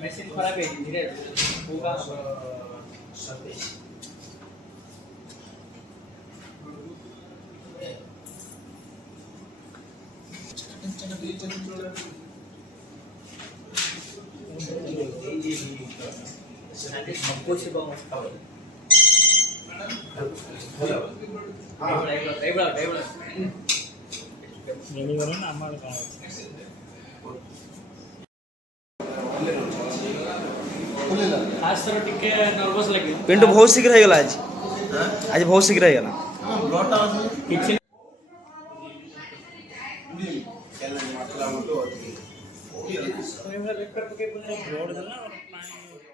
मेसिन खराब है धीरे पूरा आज थोड़ा टिके नर्वस लगे पिंटू बहुत शीघ्र है आज आज बहुत शीघ्र है किचन रोड